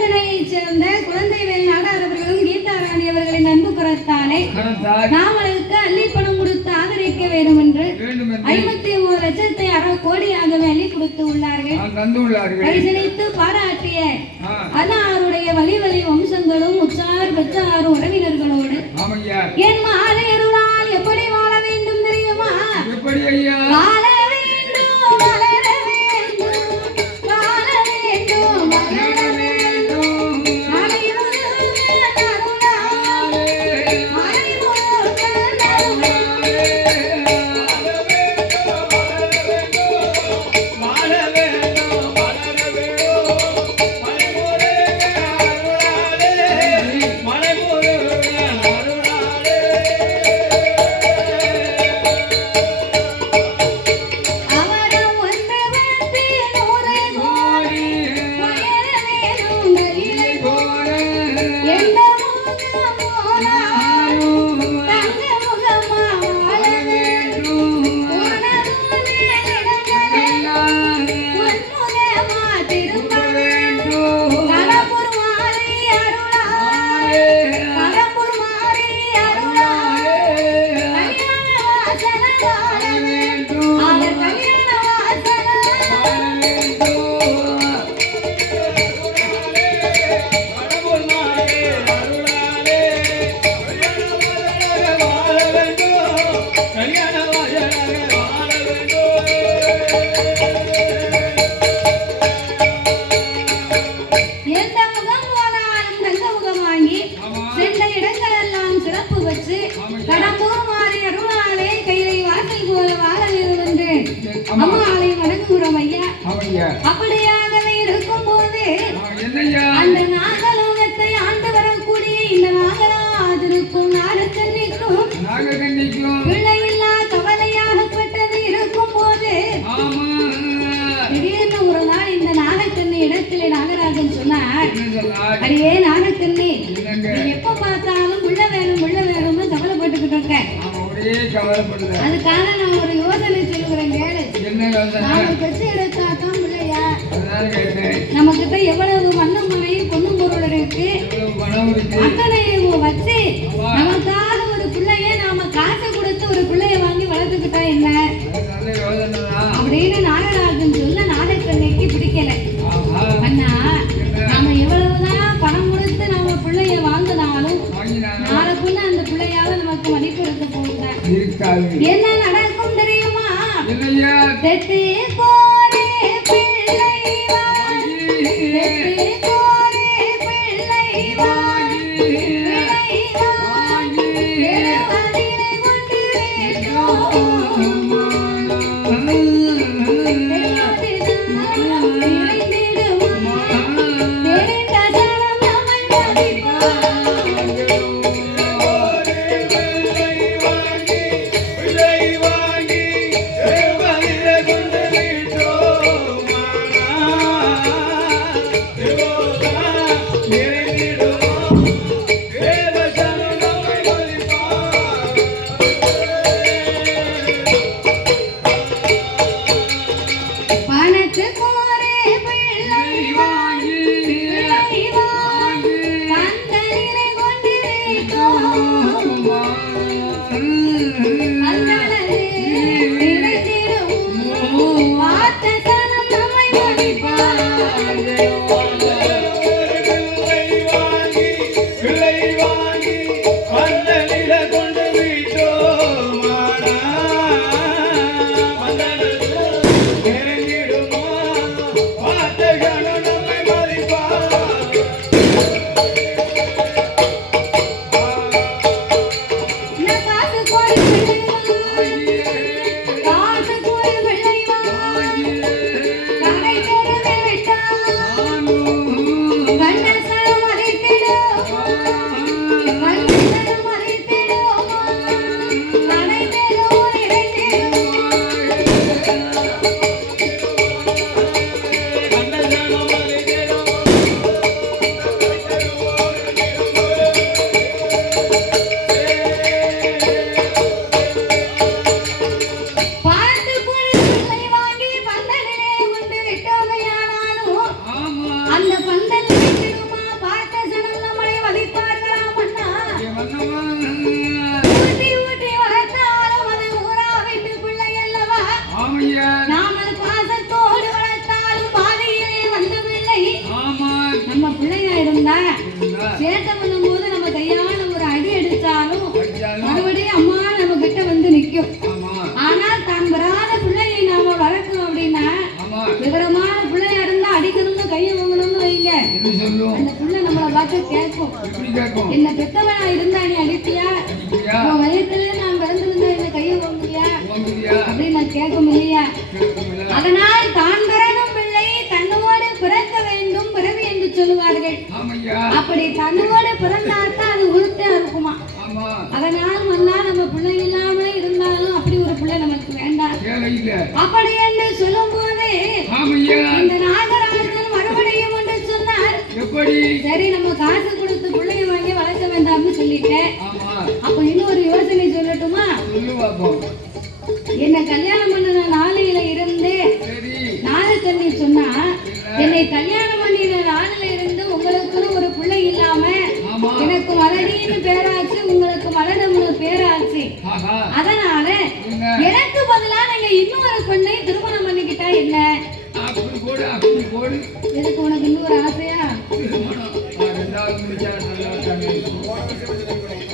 திருவந்தனையைச் சேர்ந்த குழந்தைவேல் நாடார் அவர்களும் கீதாராணி அவர்களின் அன்பு புறத்தானே நாமளுக்கு அள்ளிப்பணம் கொடுத்து ஆதரிக்க வேண்டும் என்று 51,00,000 கோடியாக அள்ளி கொடுத்து உள்ளார்கள். பரிசளித்து பாராட்டிய அன்னாருடைய வழி வம்சங்களும் உற்றார் பெற்றார் உறவினர்களோடு என் மாலை அருளால் எப்படி வாழ வேண்டும் தெரியுமா? வாழ வேண்டும், வளர வேண்டும், வாழ வேண்டும், வளர வேண்டும். அப்படியாகவே இருக்கும் போது அந்த நாகலோகத்தை ஆண்டு வரக்கூடிய இந்த நாகராஜருக்கும் நாகக்கன்னிக்கும் பிள்ளையில்லா கவலையாகப்பட்டது இருக்கும் போது திடீர்னு ஒரு நாள் இந்த நாகக்கன்னி இடத்திலே நாகராஜன் சொன்னார், அடியே நாகக்கன்னி, எப்ப பார்த்தாலும் உள்ள வேணும்னு கவலைப்பட்டுக்கிட்டு இருக்கேன். அதுக்காக நான் ஒரு யோசனை சொல்லுகிறேன் கேளு. நாம பெற்று எடுத்தாத்தான் பிள்ளையா? நம்ம கிட்ட எவ்வளவு மண்ணு மனை பொண்ணு பொருள் இருக்கு, அத்தனையும் வச்சு நமக்காக ஒரு பிள்ளைய நாம காசு கொடுத்து ஒரு பிள்ளைய வாங்கி வளர்த்துக்கிட்டா என்ன அப்படின்னு நாகராஜன் சொல்ல நாகக்கண்ணிக்கு பிடிக்கல. அண்ணா, நாம எவ்வளவுதான் பணம் கொடுத்து நம்ம பிள்ளைய வாங்கினாலும் நாளைக்குள்ள அந்த பிள்ளையால நமக்கு மதிப்பு இருக்க போகுதா? என்ன நடக்கும் தெரியுமா? தெத்தே கோரே பிள்ளை வாங்கி, தெத்தே கோரே பிள்ளை வாங்கி, பிள்ளை வாங்கி தேவதினை கொண்டு வாங்கி சேட்டை பண்ணும்போது நம்ம கையால ஒரு அடி அடிச்சாலும் மறுபடியும் அம்மா நம்ம கிட்ட வந்து நிக்கும். ஆனா தான் வராத பிள்ளையை நாம வளர்க்கணும் அப்படின்னா விவரமான பிள்ளையா இருந்தா அடிக்கணும்னு கையை வாங்கணும்னு வைங்க, அந்த பிள்ளை நம்மளை பார்த்து கேட்கும். என்ன பெத்தவனா இருந்தா நீ அடிப்பியா, உன் வயசுல நான் பிறந்திருந்தா என்ன கையை வாங்குவியா அப்படின்னு நான் கேட்கும் இல்லையா? அதனால் தான் பிறகும் பிள்ளை தன்னோடு பிறக்க வேண்டும் பிறவி என்று சொல்லுவார்கள். அப்படி தன்னோடு பிறந்தாத்தான் அது உறுத்தா இருக்குமா. அதனால் மன்னா நம்ம பிள்ளை இல்லாம இருந்தாலும் அப்படி ஒரு பிள்ளை நமக்கு வேண்டாம். அப்படி என்று சொல்லும் போது இந்த நாகராஜன் மறுபடியும் என்று சொன்னார், சரி நம்ம காசு கொடுத்து பிள்ளைய வாங்கி வளர்க்க வேண்டாம்னு சொல்லிட்டேன். அப்ப இன்னும் ஒரு யோசனை சொல்லட்டுமா? என்ன கல்யாணம் பண்ண நாளையில இருந்து நாகக்கண்ணி சொன்னா, என்னை கல்யாணம் பண்ணின நாளில இருந்து உங்களுக்குன்னு ஒரு பிள்ளை இல்லாம எனக்கு மலடின்னு பேராச்சு, உங்களுக்கு மலடம்னு பேராச்சு. அதனால எனக்கு பதிலா நீங்க இன்னொரு பெண்ணை திருமணம் பண்ணிக்கிட்டா என்ன? எதுக்கு உனக்கு இன்னொரு ஆசையா?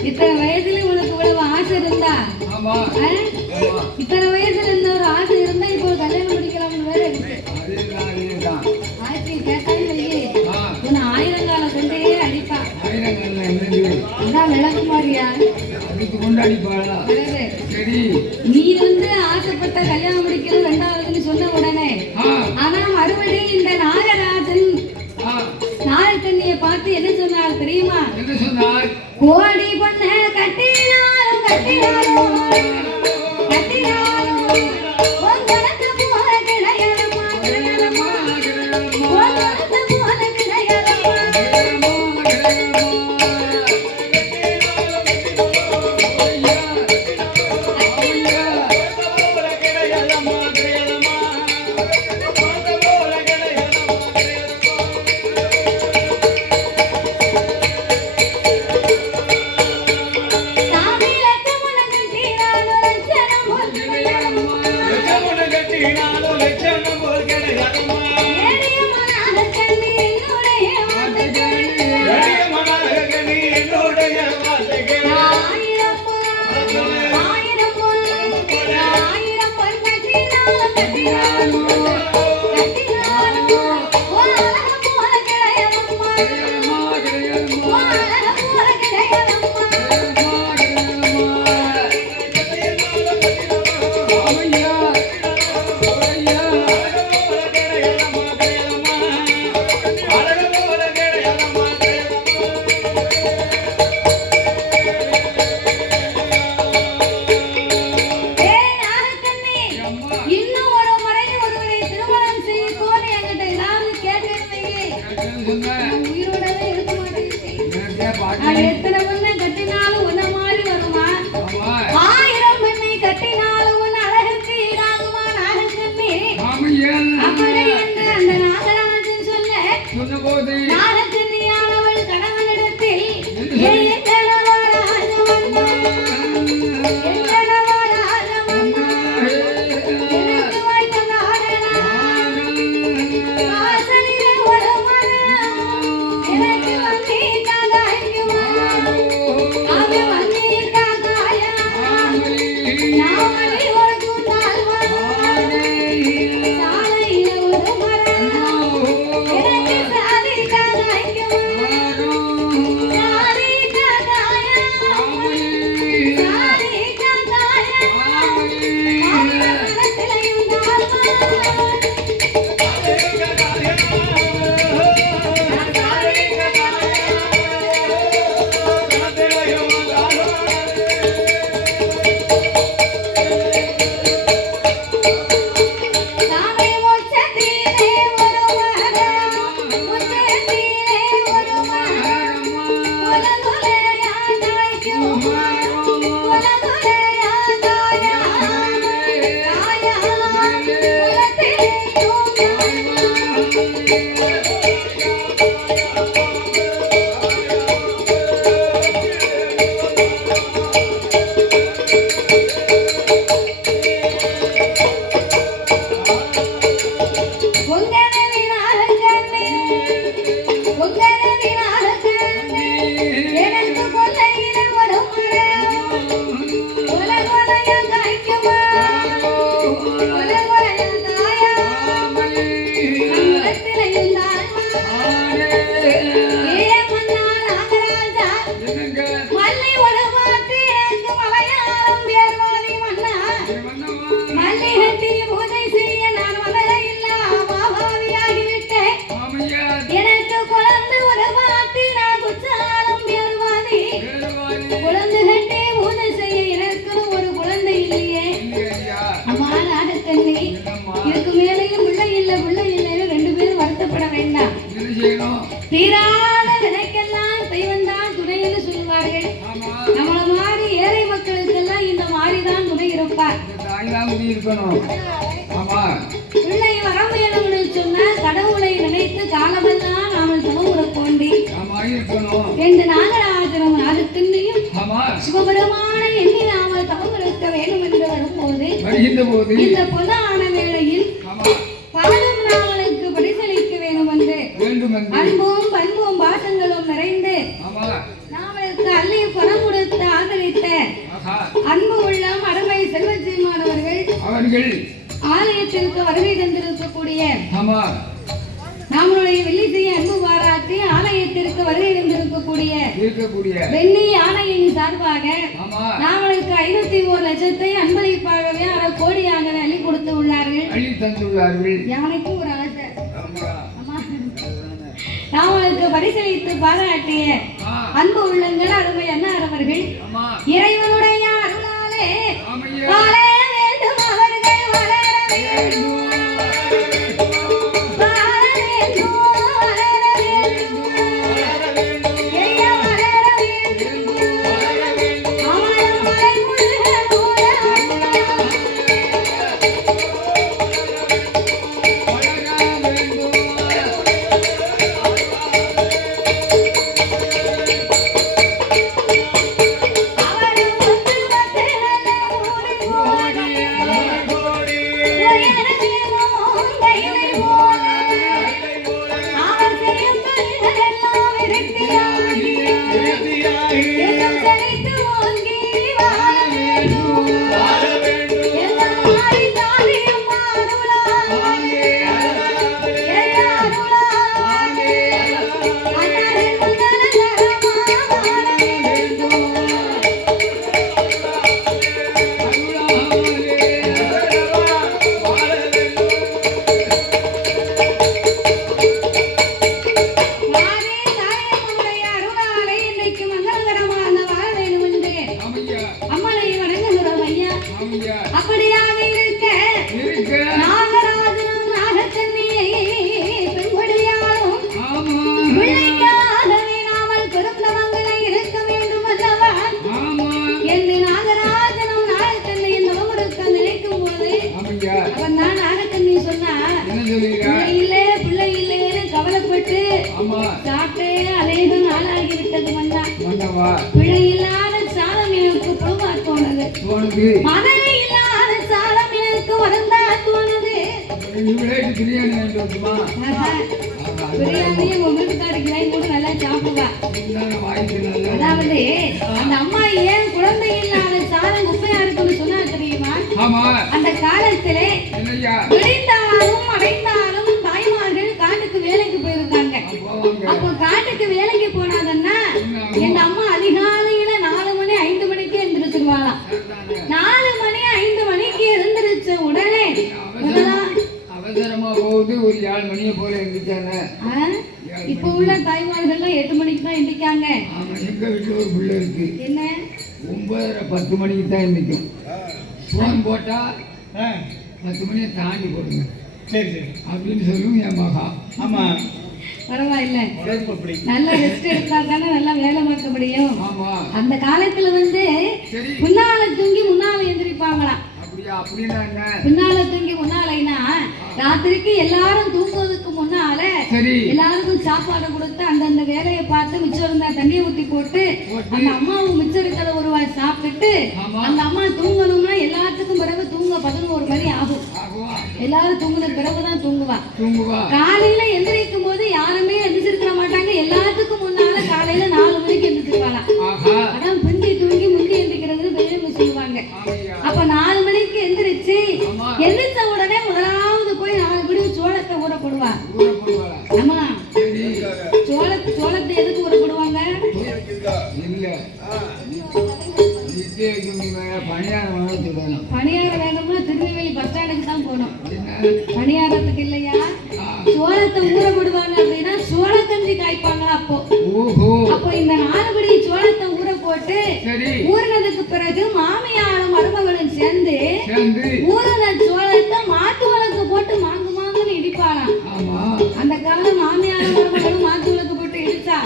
இத்தனை வயசுல உனக்கு இவ்வளவு ஆசை இருந்தா, இத்தனை வயசுல இருந்த ஒரு ஆசை இருந்தா இப்போ கல்யாணம் முடிக்கலாம்னு வேற இருக்கு. ஆட்சி கேட்டாலே உன்னை ஆயிரங்கால கொண்டே அடிப்பா. அதான் விளக்கு மாதிரியா நீ வந்து ஆசைப்பட்ட கல்யாணம் முடிக்கிறது ரெண்டாவதுன்னு சொன்ன உடனே, ஆனா மறுபடியும் இந்த நாகராஜன் நாகக்கண்ணிய பார்த்து என்ன சொன்னார் தெரியுமா? கோடி பொண்ண கட்டினாலும் கட்டினாலும் கட்டினாலும் உங்கனக்கு போல கிடையாதம்மா கிடையாதம்மா, உங்கனக்கு போல கிடையாதம்மா. எத்தனை மண்ணை கட்டினாலும் உன்ன மாதிரி வருமா? 1000 மண்ணை கட்டினாலும் உன் அழகுக்கு ஈடாகுமா நாகக்கண்ணி? அப்படி என்று அந்த நாகராஜன் சொல்ல, நாகக்கண்ணியானவள் கணவனிடத்தில் எனக்கு வந்து இருப்பார். தாய் தான் குடி இருக்கணும். ஆமா, பிள்ளை வர வேணும்னு சொன்னா கடவுளை நினைத்து காலமெல்லாம் நாம தவமுறை போண்டி என்று நாகராஜனும் நாகத்தின்னையும் சிவபெருமான எண்ணி நாம தவம் இருக்க வேண்டும் என்று வரும்போது இந்த பொன்னான வேளையில் பாடும் நாமனுக்கு பரிசளிக்க வேண்டும் என்று அன்பும் பண்பும் பாசங்களும் நிறைந்து நாமளுக்கு அள்ளி பணம் கொடுத்து ஆதரித்த அன்பு உள்ளம் அருமை செல்வச்சீமானவர்கள் ஆலயத்திற்கு வருகை தந்திருக்கக்கூடிய நம்மளுடைய வெள்ளிசெய்ய அன்பு பாராட்டி ஆலயத்திற்கு வருகை தந்திருக்கக்கூடிய வெள்ளி ஆணையின் சார்பாக நாமளுக்கு 51,00,000 அன்பளிப்பாகவே 1/2 கோடியாக அள்ளி கொடுத்து உள்ளார்கள். யானைக்கு ஒரு ஆசை. நாமளுக்கு பரிசளித்து பாராட்டிய அன்பு உள்ளங்கள் அருமை அண்ணாரவர்கள் இறைவனுடைய அருளாலே வாழ வேண்டும், அவர்கள் வளர வேண்டும். அப்படியாக இருக்க நாகராஜனும் நாகக்கன்னியை பெண்கொடியாலும் பிள்ளைக்காகவே நாமல் பெருந்தவங்களை இருக்க வேண்டும் அல்லவா என்று நாகராஜனும் நாகக்கன்னியின் நவமுறுக்க நினைக்கும் போது அவன் தான் நாகக்கன்னி சொன்னா பிள்ளை இல்லைன்னு கவலைப்பட்டு சாப்பிட்டே அநேக நாளாகி விட்டது வந்தா பிள்ளை இல்லாத சாதம் எனக்கு புறமா தோணுது, மகளை இல்லாத சாதம் எனக்கு வருந்தா தோணுது. பிரியாணி உங்க வீட்டுக்காரிகளை கூட நல்லா சாப்பிடுவா. அதாவது அந்த அம்மா ஏன் குழந்தை இல்லாத சாதம் குப்பையா இருக்குன்னு சொன்னா தெரியுமா? அந்த காலத்திலே விளைந்தாலும் அடைந்தாலும் தாய்மார்கள் காட்டுக்கு வேலைக்கு போயிருக்காங்க. அப்போ காட்டுக்கு வேலைக்கு போனாங்கன்னா எங்க அம்மா அதிகாலையில 4 மணி 5 மணிக்கு எழுந்திருச்சிருவாளாம். 4 மணி 5 மணிக்கு எழுந்திருச்ச உடனே அவசரமா போகுது ஒரு 7 மணியை போல எழுந்திருச்சாங்க. இப்ப உள்ள தாய்மார்கள் 8 மணிக்கு தான் எழுந்திருக்காங்க. எங்க வீட்டுல ஒரு பிள்ளை இருக்கு, என்ன 9:30 மணிக்கு தான் எழுந்திருக்கும். போன் போட்டா 10 மணியை தாண்டி போடுங்க அப்படின்னு சொல்லுவோம் என் மகா. ஆமா பரவாயில்ல, நல்ல ரெஸ்ட் எடுத்தா தானே நல்லா வேலை பார்க்க முடியும். அந்த காலத்துல முன்னால தூங்கி முன்னால எந்திரிப்பாங்களாம். பின்னால தூங்கி முன்னாலைனா ராத்திரிக்கு எல்லாரும் தூங்குவதற்கு முன்னால எல்லாருக்கும் சாப்பாடு கொடுத்து அந்தந்த வேலையை பார்த்து மிச்சம் இருந்தா தண்ணியை ஊத்தி போட்டு அந்த அம்மாவும் மிச்சம் இருக்கிறத ஒரு வாய் சாப்பிட்டுட்டு அந்த அம்மா தூங்கணும்னா எல்லாத்துக்கும் பிறகு தூங்க 11 மணி ஆகும். எல்லாரும் தூங்குன பிறகுதான் தூங்குவா. காலையில எந்திரிக்கும் போது யாருமே எந்திரிச்சிருக்க மாட்டாங்க. எல்லாத்துக்கும் முன்னால காலையில 4 மணிக்கு எந்திரிச்சிருவாளாம். அதான் பிந்தி தூங்கி முந்தி எந்திரிக்கிறது பெரியவங்க சொல்லுவாங்க. அப்ப 4 மணிக்கு எந்திரிச்சு எந்திரிச்ச உடனே முதலாவது போய் 4 படி சோளத்தை ஊற போடுவா. ஆமா, சோளத்தை எதுக்கு ஊற போடுவாங்க? பணியாரம் வேணும்னா திருநெல்வேலி பஸ் ஸ்டாண்டுக்கு தான் போகணும். பணியாரத்துக்கு இல்லையா சோளத்தை ஊற போடுவாங்க அப்படின்னா சோளக்கஞ்சி காய்ப்பாங்களா. அப்போ இந்த 4 படி சோளத்தை ஊற போட்டு ஊறினதுக்கு பிறகு மாமியாரும் மருமகளும் சேர்ந்து ஊறின சோளத்தை மாட்டு வழக்கு போட்டு மாங்கு மாங்குன்னு இடிப்பாளாம். அந்த காலம் மாமியாரும் மருமகளும் மாட்டு வழக்கு போட்டு இடிச்சா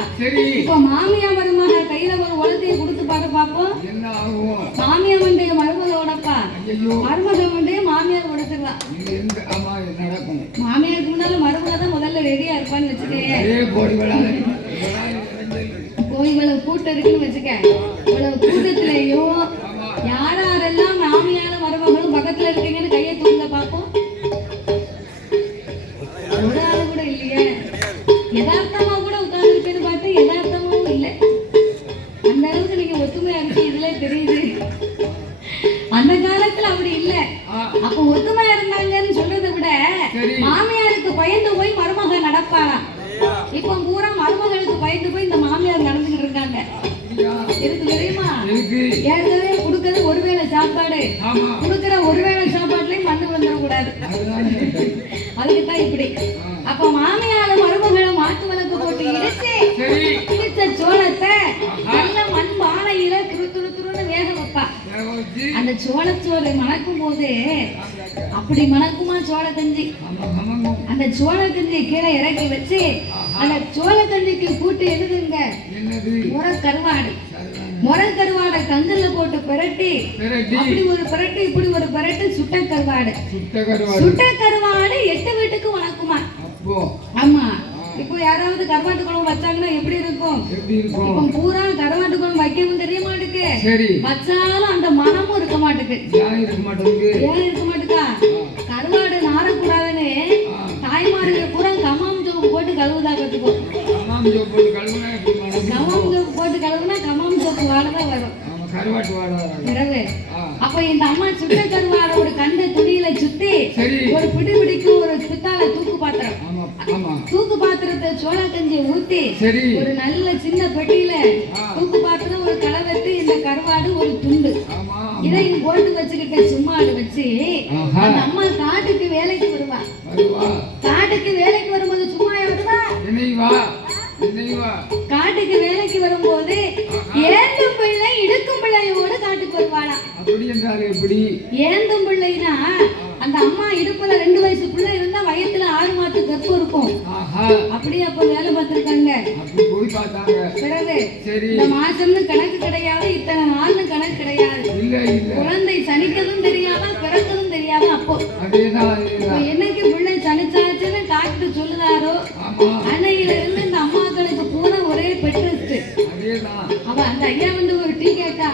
இப்போ மாமியார் மருமக கையில ஒரு உலகத்தையை கொடுத்து பார்ப்போம். என்ன ஆகும்? மாமியார் மண்டைய மருமக உடப்பா, ஐயோ மருமக மண்டைய மாமியார் உடச்சிடலாம். இது எங்க ஆமா இது நடக்கும்? மாமியாருக்கு முன்னால மருமக தான் முதல்ல ரெடியா இருப்பான்னு வச்சுக்கேன். அதே போடி விளாட இவ்வளவு கூட்டம் இருக்குன்னு வச்சுக்க, இவ்வளவு கூட்டத்திலையும் யாரெல்லாம் மாமியார மருமகளும் பக்கத்துல இருக்கீங்கன்னு கையை தூங்க பார்ப்போம். ஒரு ஆளு கூட இல்லையே. யதார்த்தமா கூட உட்கார்ந்து இருக்கேன்னு பார்த்து யதார்த்தமும் இல்லை. அந்த அளவுக்கு நீங்க ஒத்துமையா இருக்கு, இதுல தெரியுது. அந்த காலத்துல அப்படி இல்ல. அப்ப ஒத்துமையா இருந்தாங்கன்னு சொல்றதை விட மாமியாருக்கு பயந்து போய் மருமக நடப்பாராம். இப்ப பூரா மருமகளுக்கு பயந்து போய் இந்த மாமியார் நடந்துகிட்டு இருக்காங்க. இருக்கு தெரியுமா? ஏற்கனவே கொடுக்கறது ஒருவேளை சாப்பாடு, கொடுக்கற ஒருவேளை சாப்பாட்டுலயும் மண்ணு வந்துடக்கூடாது. அதுக்குதான் இப்படி. அப்ப மாமியார மருமகளை மாட்டு விளக்கு போட்டு இடிச்ச சோளத்தை நல்ல மண் பானையில துரு துரு துருன்னு வேக வைப்பா. அந்த சோளச்சோறு மணக்கும் போது அப்படி மணக்குமா சோள கஞ்சி. அந்த சோள கஞ்சி கீழே இறக்கி வச்சு அந்த சோள கஞ்சிக்கு கூட்டு எழுதுங்க முறக்கருவாடு. முறக்கருவாடை கங்கல்ல போட்டு பிரட்டி அப்படி ஒரு பிரட்டு இப்படி ஒரு பிரட்டு சுட்ட கருவாடு. சுட்ட கருவாடு 8 வீட்டுக்கு வணக்குமா. ஆமா. இப்போ யாராவது கருவாட்டு குழம்பு வச்சாங்கன்னா எப்படி இருக்கும்? இப்போ பூரா கருவாட்டு குழம்பு வைக்கவும் தெரிய மாட்டுக்கு, வச்சாலும் அந்த மனமும் இருக்க மாட்டுக்கு. ஏன் இருக்க மாட்டுக்கா? கருவாடு நாரக்கூடாதுன்னு தாய்மார்கள் பூரா கமாம் சோப்பு போட்டு கழுவுதா கத்துக்கோ. கமாம் சோப்பு போட்டு கழுவுனா கமாம் சோப்பு வாடதான் வரும். அப்ப இந்த அம்மா சுட்ட கருவாடோட கண்ட துணியில சுத்தி ஒரு பிடி பிடிக்கும் ஒரு பித்தாள தூக்கு பாத்திரம். தூக்கு பாத்திரத்தை சோள கஞ்சி ஊத்தி ஒரு நல்ல சின்ன பெட்டியில தூக்கு பாத்திரம் ஒரு கலவெட்டு இந்த கருவாடு ஒரு துண்டு இதையும் போட்டு வச்சுக்கிட்ட சும்மா வச்சு அந்த அம்மா காட்டுக்கு வேலைக்கு வருவா. காட்டுக்கு வேலைக்கு வரும்போது சும்மா வருவா. காட்டுக்கு வேலைக்கு வரும்போது ஏந்தும் பிள்ளை இடுக்கும் பிள்ளையோடு காட்டுக்கு வருவாளா. ஏந்தும் பிள்ளைனா அந்த அம்மா இடுப்புல 2 வயசு பிள்ளை இருந்தா வயத்துல 6 மாசத்து கற்பு இருக்கும். அப்படியே அப்ப வேலை பார்த்திருக்காங்க. பிறகு இந்த மாசம்னு கணக்கு கிடையாது, இத்தனை நாள்னு கணக்கு கிடையாது. குழந்தை சனிக்கதும் தெரியாம பிறக்கதும் தெரியாம அப்போ என்னைக்கு பிள்ளை சனிச்சாச்சுன்னு டாக்டர் சொல்லுதாரோ அன்னையில இருந்து இந்த அம்மாக்களுக்கு பூரா ஒரே பெட்ரெஸ்ட். அவ அந்த ஐயா வந்து ஒரு டீ கேட்டா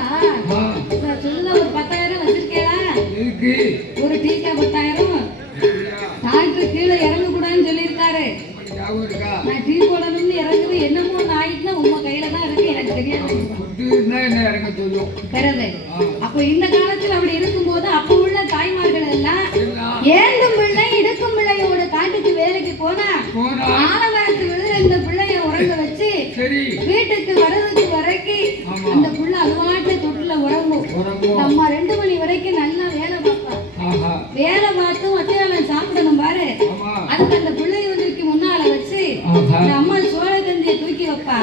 சொல்லுதா ஒரு 10,000 வச்சிருக்கேடா. ஒரு டீக்கா 10,000. டாக்டர் கீழே இறங்க கூடாதுன்னு சொல்லியிருக்காரு. நான் டீ போடணும்னு இறங்குறது என்னமோ ஆயிட்டுனா உங்க கையில தான் இருக்கு, எனக்கு தெரியாது. அப்ப இந்த காலத்துல அப்படி இருக்கும்போது அப்ப உள்ள தாய்மார்கள் எல்லாம் ஏந்தும் பிள்ளை இடுக்கும் பிள்ளையோட காட்டுக்கு வேலைக்கு போனா ஆலமரத்து விழுது இந்த பிள்ளைய உறங்க வச்சு வீட்டுக்கு வர்றதுக்கு வரைக்கும் அந்த புள்ள அதுவாட்ட தொட்டுல உறங்கும். நம்ம 2 மணி வரைக்கும் நல்லா வேலை பார்ப்போம். வேலை பார்த்து ஒத்தையால சாப்பிடணும் பாரு. அதுக்கு அந்த பிள்ளைய முன்னால வச்சு அந்த அம்மா சோள கஞ்சியை தூக்கி வைப்பா.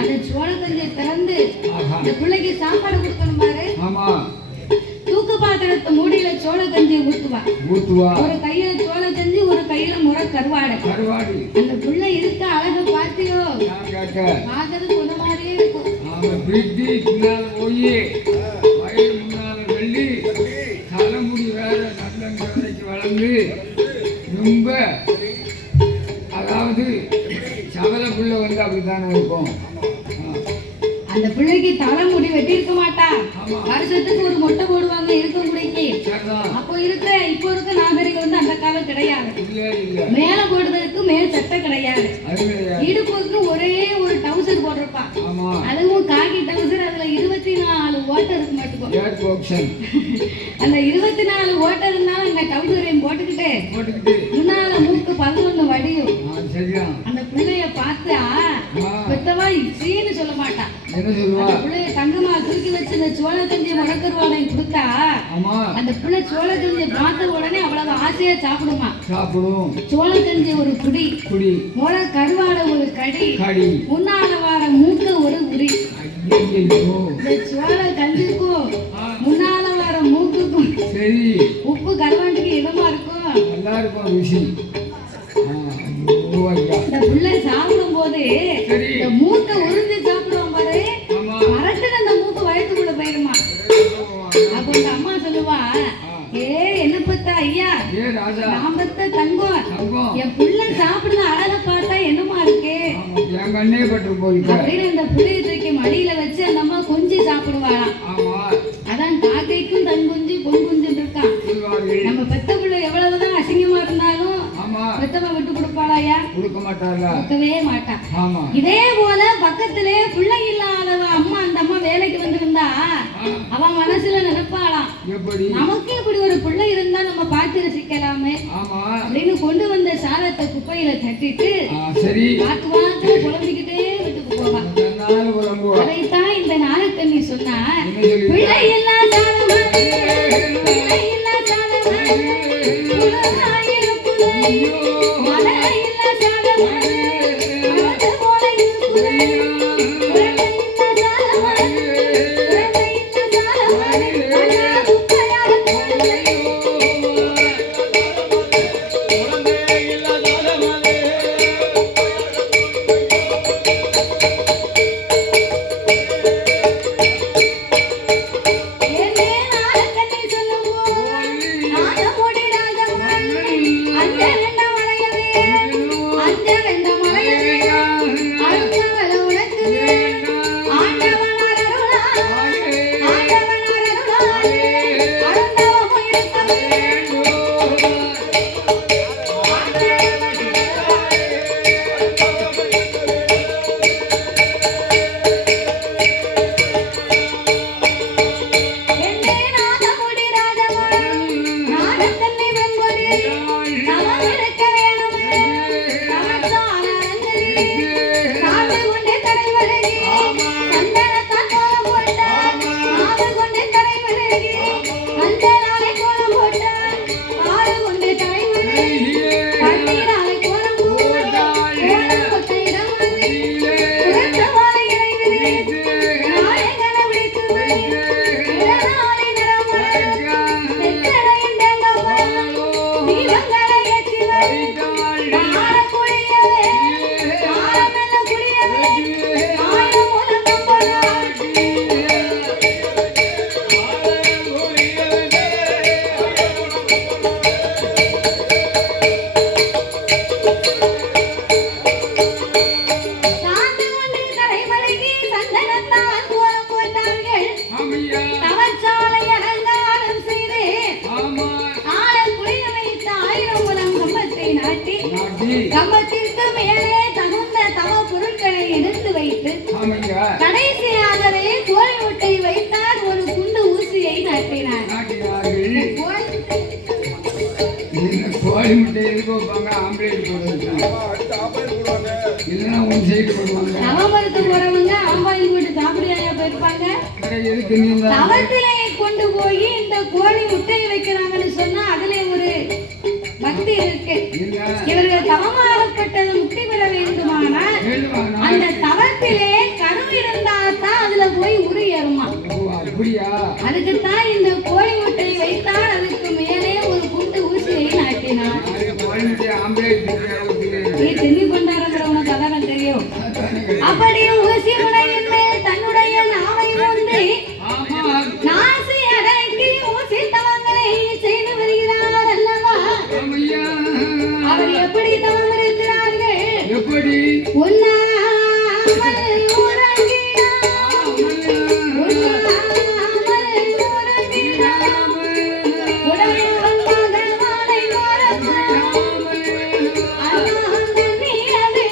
அந்த சோள கஞ்சியை திறந்து இந்த பிள்ளைக்கு சாப்பாடு கொடுக்கணும் பாரு. தூக்கு பாத்திரத்தை மூடியில சோள கஞ்சியை ஊத்துவா. ஒரு கையில சோள கஞ்சி ஒரு கையில முறை கருவாடு. அந்த பிள்ளை இருக்க அழக பாத்தியோ பாக்குறது ஒரு மாதிரியே இருக்கும். தலைமுடி வேற நல்ல வளர்ந்து ரொம்ப அதாவது சவல புள்ள வந்து அப்படித்தானே இருக்கும். அந்த பிள்ளைக்கு தலைமுடி வெட்டி இருக்க மாட்டா. வருஷத்துக்கு ஒரு மொட்டை போடுவாங்க இருக்க முடிக்கு. அப்போ இப்போ இருக்க நாகரிகம் வந்து அந்த காலம் கிடையாது. மேல போடுறதுக்கு மேல் சட்டை கிடையாது. இடுப்புக்கு ஒரே ஒரு டவுசர் போட்டிருப்பா. அதுவும் காக்கி டவுசர். அதுல 24 ஓட்டை இருக்கு மாட்டுக்கும். அந்த 24 ஓட்டை இருந்தாலும் அந்த டவுசரையும் போட்டுக்கிட்டு முன்னால மூக்கு 11 வடியும். அந்த பிள்ளைய பார்த்தா பெத்தவா சீன்னு சொல்ல மாட்டா. பிள்ளைய தங்கமா தூக்கி வச்சு இந்த சோள கஞ்சி முடக்கருவாடை கொடுத்தா அந்த பிள்ளை சோள கஞ்சி பார்த்த உடனே அவ்வளவு ஆசையா சாப்பிடுமா. சோள கஞ்சி ஒரு குடி, முள கருவாடை ஒரு கடி, முன்னால வார மூக்க ஒரு உரி. இந்த சோள கஞ்சிக்கும் முன்னால வார மூக்குக்கும் உப்பு கருவாட்டுக்கு இதமா இருக்கும். இந்த பிள்ளை சாப்பிடும் போது இந்த மூக்க உறிஞ்சி சாப்பிடுவோம் பாரு. புளிய தூக்கி மடியில வச்சு அந்த அம்மா கொஞ்சம் சாப்பிடுவாளாம். ஆமா அதான் காக்கைக்கும் தன் குஞ்சு பொன் குஞ்சு இருக்கான். சொல்வார்கள். நம்ம பெத்த பிள்ளை எவ்வளவுதான் அசிங்கமா இருந்தாலும் ஆமா பெத்தவ விட்டு கொடுப்பாளாயா? கொடுக்க மாட்டாங்க. கொடுக்கவே மாட்டா. ஆமா இதே போல பக்கத்திலே பிள்ளை இல்லாதவ அம்மா அந்த அம்மா வேலைக்கு வந்திருந்தா அவன் மனசுல நினைப்பாளாம், எப்படி நமக்கு இப்படி ஒரு பிள்ளை இருந்தா நம்ம பார்த்து ரசிக்கலாமே ஆமா அப்படின்னு கொண்டு வந்த சாதத்தை குப்பையில தட்டிட்டு சரி வாக்கு வாக்கு புலம்பிக்கிட்டே வீட்டுக்கு போவான். நாலு குழம்பு அதைத்தான் இந்த நாகக்கண்ணி சொன்னா, என்ன சொல்லி பிள்ளை இல்லா சாதமானே, பிள்ளை இல்லா சாதமானே, உலகாயிருக்குதே, மழை இல்லா சாதமானே, மனது போல இருக்குதே, குழந்தை இல்லா சாதமானே, குழந்தை இல்லா சாதமானே, அண்ணா குப்பையாக குழந்தை. ஏனே நாகக்கண்ணி சொல்லுவோம், நாகமுடி ராஜமான், அஞ்ச வெண்ட மலையவே, அஞ்ச வெண்ட மலையவே, அருந்தவள உனக்குவே, ஆண்டவனார் அருளால், ஆண்டவனார் அருளால், அருந்தவமும் இருக்கவே. என்னே நாகமுடி ராஜமான், நாகக்கண்ணி வெண்கொடி, தவம் இருக்க வேணுமே, தவத்தான அரங்கனே, சாந்து கொண்டே தலைவருகே, சந்தனத்தால் கோலம் போட்டார், மாவு கொண்டே தலைவருகே, மஞ்சளாலே கோலம் போட்டார், பாரு கொண்டே தலைவருகே, பன்னீராலே கோலம் போட்டார், கோலம் போட்ட இடம் அது, உரத்த வாழை இறைவனே, நாயகன விழித்துவே, இடனாலே நிறம் மலரும், வெற்றடையின் தேங்கப்பழம், தீபங்களை ஏற்றி வை, தாழக் குழியவே, தாழமெல்ல குழியவே, ஆயிரம் உலகம் போலாம். சாந்து கொண்டு தலைவருகே, சந்தனத்தால் கோலம் போட்டார்கள், ஆமையா தவச்சாலை அலங்காரம் செய்து, ஆமா ஆழக் குழிய வைத்த ஆயிரம் முழம் கம்பத்தை நாட்டி, நாட்டி கம்பத்திற்கு மேலே தகுந்த தவ பொருட்களை எடுத்து வைத்து, ஆமையா கடைசியாகவே கோழி முட்டை வைத்தார், ஒரு குண்டு ஊசியை நாட்டினார். நாட்டினார்கள். கோழி இந்த கோழி முட்டை எதுக்கு வைப்பாங்க? ஆம்லேட் போடுறது இல்லைன்னா ஒன் சைடு போடுவாங்க. தவமறுத்து போறவங்க ஆம்பாயில் போட்டு சாப்பிடுவாங்க போயிருப்பாங்க. அப்புறம் எதுக்கு நீங்க தவத்திலே கொண்டு போய் இந்த கோழி முட்டையை வைக்கிறாங்கன்னு சொன்னா அதுல ஒரு பக்தி இருக்கு. இல்ல இவர்கள் தவமாகப்பட்டது முக்தி பெற வேண்டுமானால் வேண்டுமானா அந்த தவத்திலே கரு இருந்தால்தான் அதுல போய் உரு ஏறுமா. அப்படியா அதுக்குத்தான் இந்த கோழி முட்டையை வைத்தால் அதுக்கு மேலே ஒரு குண்டு ஊசியை நாட்டினார். அது கோழி முட்டை ஆம்லேட் நீ திண்ணி கொண்டாடுற உனக்கு அதான் தெரியும். அப்படி ஊசி முனையின் மேல் தன்னுடைய நாவை ஊன்றி ஆமா நாசி அடக்கி ஊசி தவங்களை செய்து வருகிறார் அல்லவா. ஆமையா அவர் எப்படி தவம் இருக்கிறார்கள்? எப்படி உண்ணாமல் உறங்கினார், உண்ணாமல் உறங்கினார், உடலில் வந்தாத வாடை மரபு, அண்ணாந்த நீரது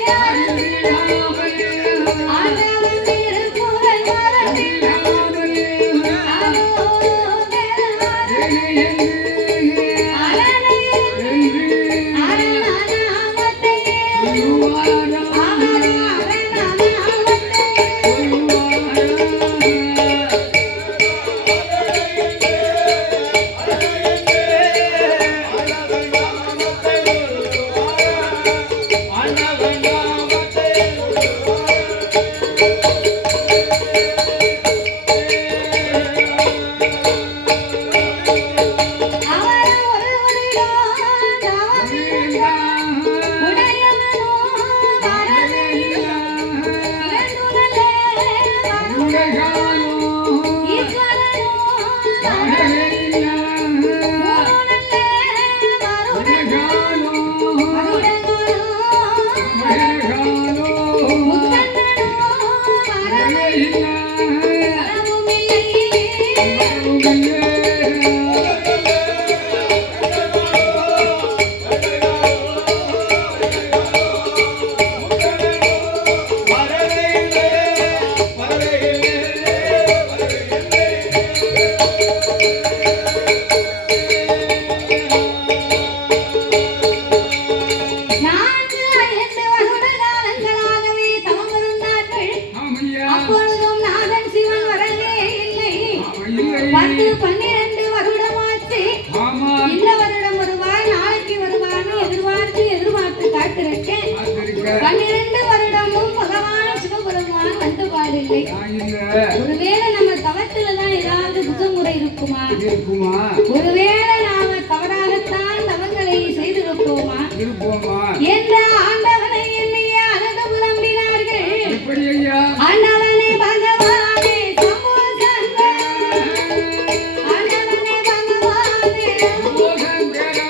ஆண்டவன் திருக்குறள் மறந்தினார், வரவும் இல்லையே. நான்கு ஐந்து வருட காலங்களாகவே தவம் இருந்தார்கள். அப்பொழுதும் நாதன் சிவன் வரவே இல்லை. 10, 12 வருடமாச்சு. இந்த வருடம் வருவார், நாளைக்கு வருவார்னு எதிர்பார்த்து காத்திருக்கேன். 12 வருடமும் பகவான் சிவபெருமான் வந்து பாடில்லை. ஒருவேளை நம்ம தவத்தில்தான் ஏதாவது குற்றமுறை இருக்குமா? ஒருவேளை நாம தவறாகத்தான் தவங்களை செய்திருப்போமா என்ற ஆண்டவனை எண்ணிய அழகு புலம்பினார்கள். ஆண்டவனே பகவானே சம்போ சங்கரா, ஆண்டவனே பகவானே சம்போ சங்கரா,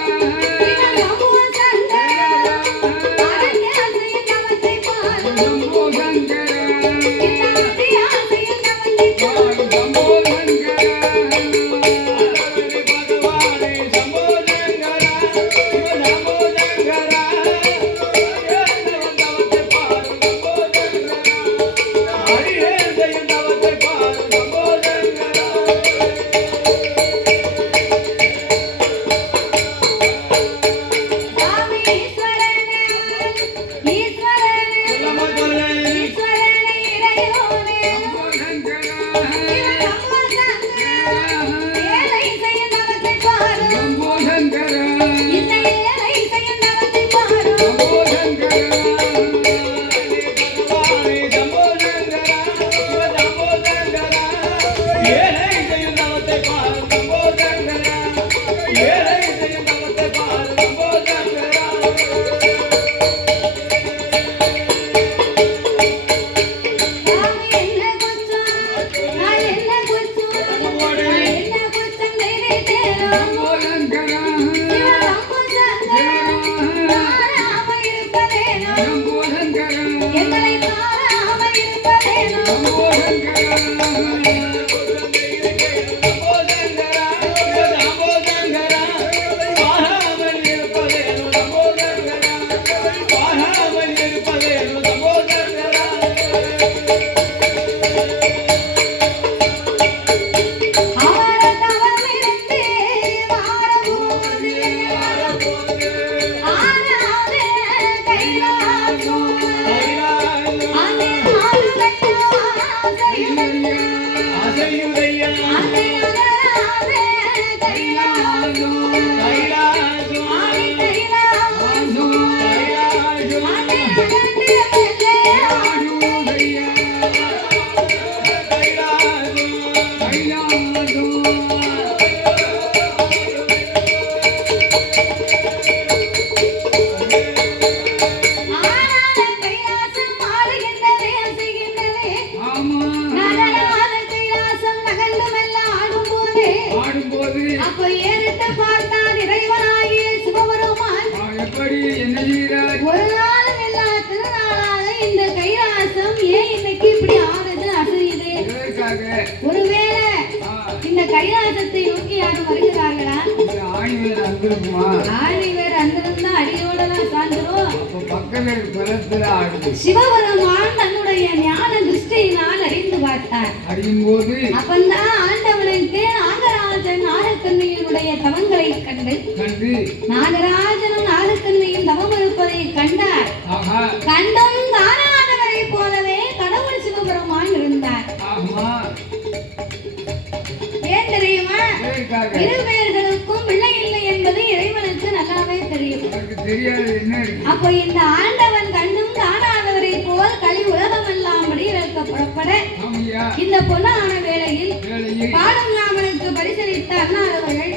ஆரண்யாசையின் தவத்தை பாரு, இந்த ஆதியாசையின் தவத்தை பாரு. சாமி ஈஸ்வரனே, ஈஸ்வரனே, ஈஸ்வரனே இறையோனே, இவன் சம்போ சங்கரா, ஏழை செய்யும் தவத்தை பாரு, இந்த ஏழை செய்யும் தவத்தை பாரு. சாமி என்ன குற்றம், நான் என்ன குற்றம், நான் என்ன குற்றம் செய்தேனோ, இவன் சம்போ சங்கரா, தாராம இருப்பதேனோ, எங்களை தாராம இருப்பதேனோ. அவர தவமிருந்து வாரபோது, ஆனாதே கைலாசம், அங்கே ஆளுகையா ஆசையுடையா, அங்கே அகராதே கைலாசம், ஆதி கைலாசம், அங்கே அகண்டிய பிள்ளையா. ஆனாத கைலாசம் ஆடுகின்றதே, அசைகின்றதே, நகராத கைலாசம் நகர்ந்து மெல்ல ஆடும்போதே, அப்ப ஏறிட்டு பார்த்தான் இறைவனாகிய சிவபெருமான். ஒரு நாளும் எல்லா திருநாளாக இந்த கைலாசம் ஏன் இன்னைக்கு இப்படி ஆடுது, அசையுது? ஒருவேளை இந்த கைலாசத்தை நோக்கி யாரும் வருகிறார்களா? ஆணி வேறு அங்கிருந்தா அடியோட தான் சார்ந்துரும். சிவபெருமான் தன்னுடைய ஞான திருஷ்டியினால் அறிந்து பார்த்தார். அப்பந்தான் ஆண்டவனுக்கு நாகராஜன் நாகக்கண்ணியினுடைய தவங்களை கண்டு, நாகராஜனும் நாகக்கண்ணியும் தவம் இருப்பதை கண்டார். கண்டும் காணாதவரை போலவே கடவுள் சிவபெருமான் இருந்தார். ஏன் தெரியுமா? இருவேர்களுக்கும் பிள்ளை இல்லை என்பது இறைவனுக்கு நல்லாவே தெரியும். அப்போ இந்த ஆண்டவன் கண்டும் காணாதவரை போல் களி உலகமெல்லாம் வடிவிறக்க புறப்பட, இந்த பொன்னான வேளையில் பாடும் நாமனுக்கு பரிசளித்த அண்ணாதவர்கள்